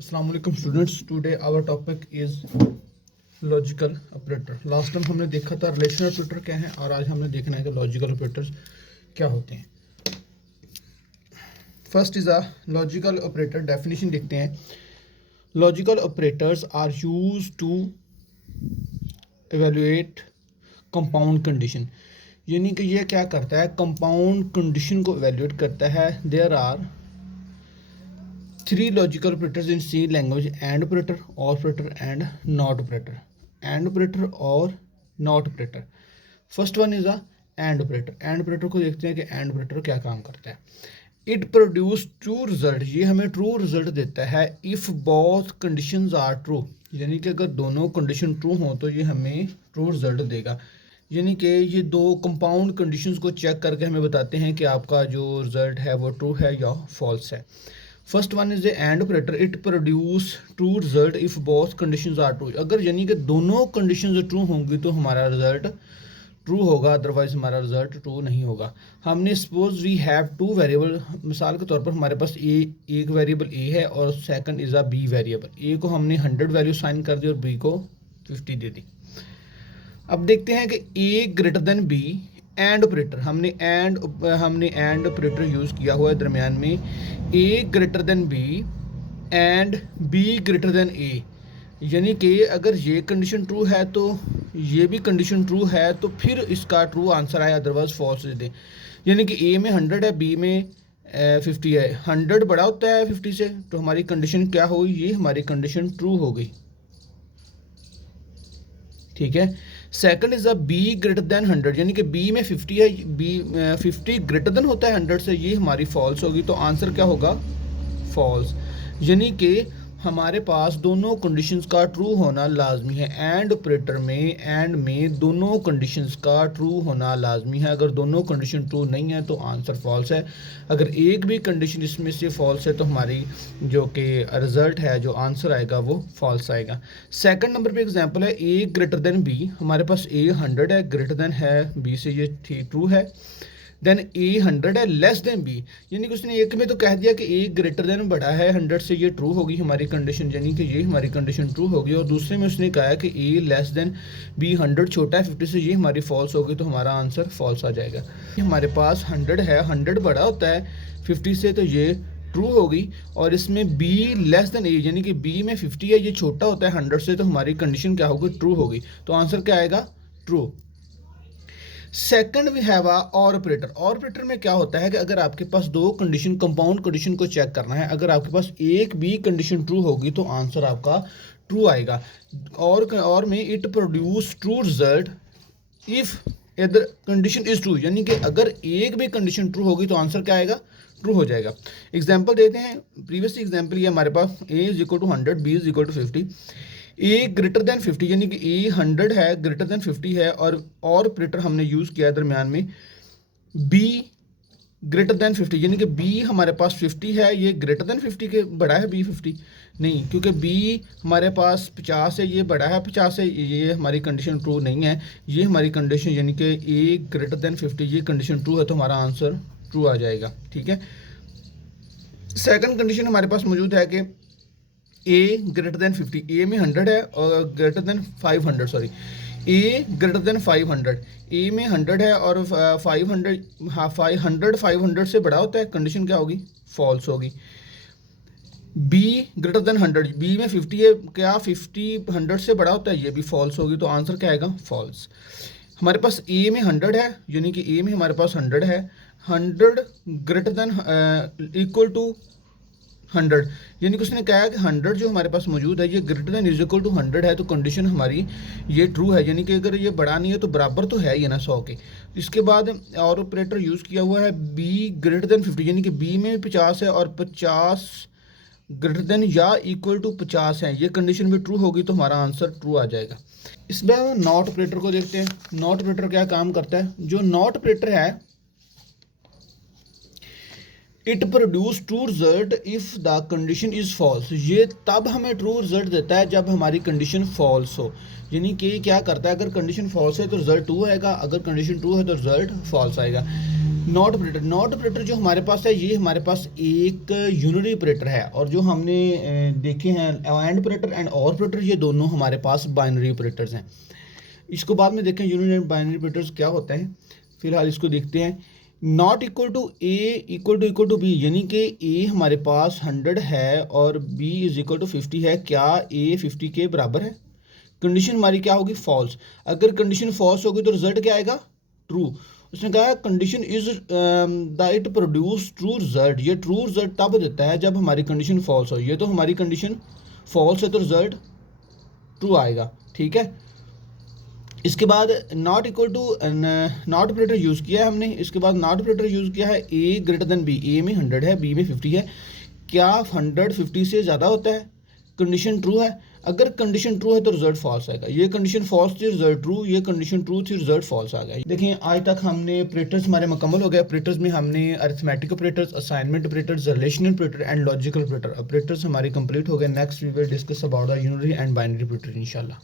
Assalamualaikum students. Today our topic is logical operator. Last time हमने देखा था relational operator क्या है और आज हमने देखना है कि लॉजिकल ऑपरेटर्स क्या होते हैं. First is a logical operator. Definition देखते हैं. Logical operators are used to evaluate compound condition. यानी कि ये क्या करता है, कंपाउंड कंडीशन को एवेलुएट करता है. There are three logical operators in C language: AND operator, OR operator and NOT operator. AND operator और NOT operator. First one is a AND operator. AND operator को देखते हैं कि AND operator क्या काम करता है. It produce true result. ये हमें true result देता है if both conditions are true. यानी कि अगर दोनों कंडीशन ट्रू हो तो ये हमें ट्रू रिजल्ट देगा. यानी कि ये दो कंपाउंड कंडीशंस को चेक करके हमें बताते हैं कि आपका जो रिजल्ट है वो ट्रू है या फॉल्स है. First one is the and operator. It produce true result if both conditions are true. अगर यानी कि दोनों कंडीशंस ट्रू होंगी तो हमारा रिजल्ट ट्रू होगा, अदरवाइज हमारा रिजल्ट ट्रू नहीं होगा. हमने suppose we have two variable. मिसाल के तौर पर हमारे पास एक वेरिएबल ए है और second is a B variable. A को हमने 100 वैल्यू साइन कर दी और बी को 50 दे दी. अब देखते हैं कि A greater than B. And operator हमने एंड ऑपरेटर यूज़ किया हुआ है दरमियान में. A greater than B and B greater than A. यानी कि अगर ये कंडीशन ट्रू है तो ये भी कंडीशन ट्रू है तो फिर इसका ट्रू आंसर आए, अदरवाइज फॉल्स दे दें. यानी कि ए में 100 है, बी में 50 है. 100 बड़ा होता है 50 से, तो हमारी कंडीशन क्या होगी, ये हमारी कंडीशन ट्रू हो गई. ठीक है. Second is a B greater then 100. यानी कि बी में 50 है, बी 50 ग्रेटर देन होता है 100 से, ये हमारी फॉल्स होगी. तो आंसर क्या होगा, फॉल्स. यानी कि हमारे पास दोनों कंडीशंस का ट्रू होना लाजमी है. एंड ऑपरेटर में एंड में दोनों कंडीशंस का ट्रू होना लाजमी है. अगर दोनों कंडीशन ट्रू नहीं है तो आंसर फॉल्स है. अगर एक भी कंडीशन इसमें से फॉल्स है तो हमारी जो कि रिजल्ट है, जो आंसर आएगा वो फॉल्स आएगा. सेकंड नंबर पे एग्जांपल है ए ग्रेटर देन बी. हमारे पास ए 100 है, ग्रेटर देन है बी से, ये ट्रू है. देन ए 100 है, लेस देन बी. यानी कि उसने एक में तो कह दिया कि ए ग्रेटर देन बड़ा है 100 से, ये ट्रू होगी हमारी कंडीशन, यानी कि ये हमारी कंडीशन ट्रू होगी. और दूसरे में उसने कहा कि ए लेस देन बी 100 छोटा है 50 से, ये हमारी फॉल्स होगी. तो हमारा आंसर फॉल्स आ जाएगा. हमारे पास 100 है, 100 बड़ा होता है 50 से, तो ये ट्रू होगी. और इसमें बी लेस देन ए, यानी कि बी में 50 है, ये छोटा होता है 100 से, तो हमारी कंडीशन क्या होगी, ट्रू होगी. तो आंसर क्या आएगा, true. Second we have a or operator. और ऑपरेटर में क्या होता है कि अगर आपके पास दो कंडीशन, कंपाउंड कंडीशन को चेक करना है, अगर आपके पास एक भी कंडीशन ट्रू होगी तो आंसर आपका ट्रू आएगा. और में it produce true result if other condition is true. यानी कि अगर एक भी कंडीशन ट्रू होगी तो आंसर क्या आएगा, ट्रू हो जाएगा. एग्जाम्पल देते हैं. प्रीवियस एग्जाम्पल ये हमारे पास A is equal to 100, B is equal to 50. A greater than 50, यानी कि ए 100 है, ग्रेटर देन 50 है. और ऑपरेटर हमने यूज़ किया दरमियान में बी ग्रेटर देन 50. यानी कि बी हमारे पास 50 है, ये ग्रेटर देन 50 के बड़ा है बी 50 नहीं, क्योंकि बी हमारे पास 50 है, ये बड़ा है 50 से, ये हमारी कंडीशन ट्रू नहीं है. ये हमारी कंडीशन, यानी कि ए ग्रेटर देन 50, ये कंडीशन ट्रू है, तो हमारा आंसर ट्रू आ जाएगा. ठीक है. सेकंड कंडीशन हमारे पास मौजूद है कि ए ग्रेटर देन 50. ए में 100 है और ग्रेटर देन 500, सॉरी, ए ग्रेटर देन 500. ए में 100 है और 500 500 से बड़ा होता है, कंडीशन क्या होगी, फॉल्स होगी. बी ग्रेटर देन 100, बी में 50 है, क्या 50 100 से बड़ा होता है, ये भी फॉल्स होगी. तो आंसर क्या आएगा, फॉल्स. हमारे पास ए में 100 है, यानी कि ए में हमारे पास 100 है, 100 ग्रेटर देन इक्वल टू 100. यानी कि उसने कहा कि 100 जो हमारे पास मौजूद है ये greater than is equal to 100 है, तो कंडीशन हमारी ये ट्रू है. यानी कि अगर ये बड़ा नहीं है तो बराबर तो है ये ना 100 के. इसके बाद और ऑपरेटर यूज़ किया हुआ है बी ग्रेटर देन 50. यानी कि बी में 50 है और 50 ग्रेटर देन या इक्वल टू 50 है, ये कंडीशन भी ट्रू होगी, तो हमारा आंसर ट्रू आ जाएगा. इसमें नॉट ऑपरेटर को देखते हैं. नॉट ऑपरेटर क्या काम करता है. जो नॉट ऑपरेटर है, it produce true result if the condition is false. ये तब हमें ट्रू रिजल्ट देता है जब हमारी कंडीशन फॉल्स हो. यानी कि क्या करता है, अगर कंडीशन फॉल्स है तो रिजल्ट ट्रू आएगा, अगर कंडीशन ट्रू है तो रिजल्ट फॉल्स आएगा. नॉट ऑपरेटर जो हमारे पास है, ये हमारे पास एक यूनरी ऑपरेटर है, और जो हमने देखे हैं एंड ऑपरेटर एंड और ऑपरेटर, ये दोनों हमारे पास बाइनरी ऑपरेटर्स हैं। इसको बाद में देखें यूनरी एंड बाइनरी ऑपरेटर्स क्या होते हैं, फिलहाल इसको देखते हैं। Not equal to A equal to B, यानी कि ए हमारे पास 100 है और बी इज इक्वल टू 50 है, क्या ए 50 के बराबर है? कंडीशन हमारी क्या होगी? फॉल्स। अगर कंडीशन फॉल्स होगी तो रिजल्ट क्या आएगा? ट्रू। उसने कहा condition is that produce true result, ये ट्रू रिजल्ट तब देता है जब हमारी कंडीशन फॉल्स हो। ये तो हमारी कंडीशन फॉल्स है तो रिजल्ट ट्रू आएगा, ठीक है। इसके बाद not equal to not operator use किया है हमने। इसके बाद नॉट ऑपरेटर यूज़ किया है ए ग्रेटर देन बी, ए में 100 है, बी में 50 है, क्या 100 50 से ज़्यादा होता है? कंडीशन ट्रू है। अगर कंडीशन ट्रू है तो रिजल्ट फॉल्स आएगा। ये कंडीशन फॉल्स थी, रिजल्ट ट्रू, ये कंडीशन ट्रू थी, रिजल्ट फॉल्स आ गया। देखिए आज तक हमने ऑपरेटर्स हमारे मुकम्मल हो गए। ऑपरेटर्स में हमने arithmetic operators, assignment operators, relational operator and logical operator, operators हमारे कंप्लीट हो गए। Next we will discuss about the unary and binary operator इंशाल्लाह।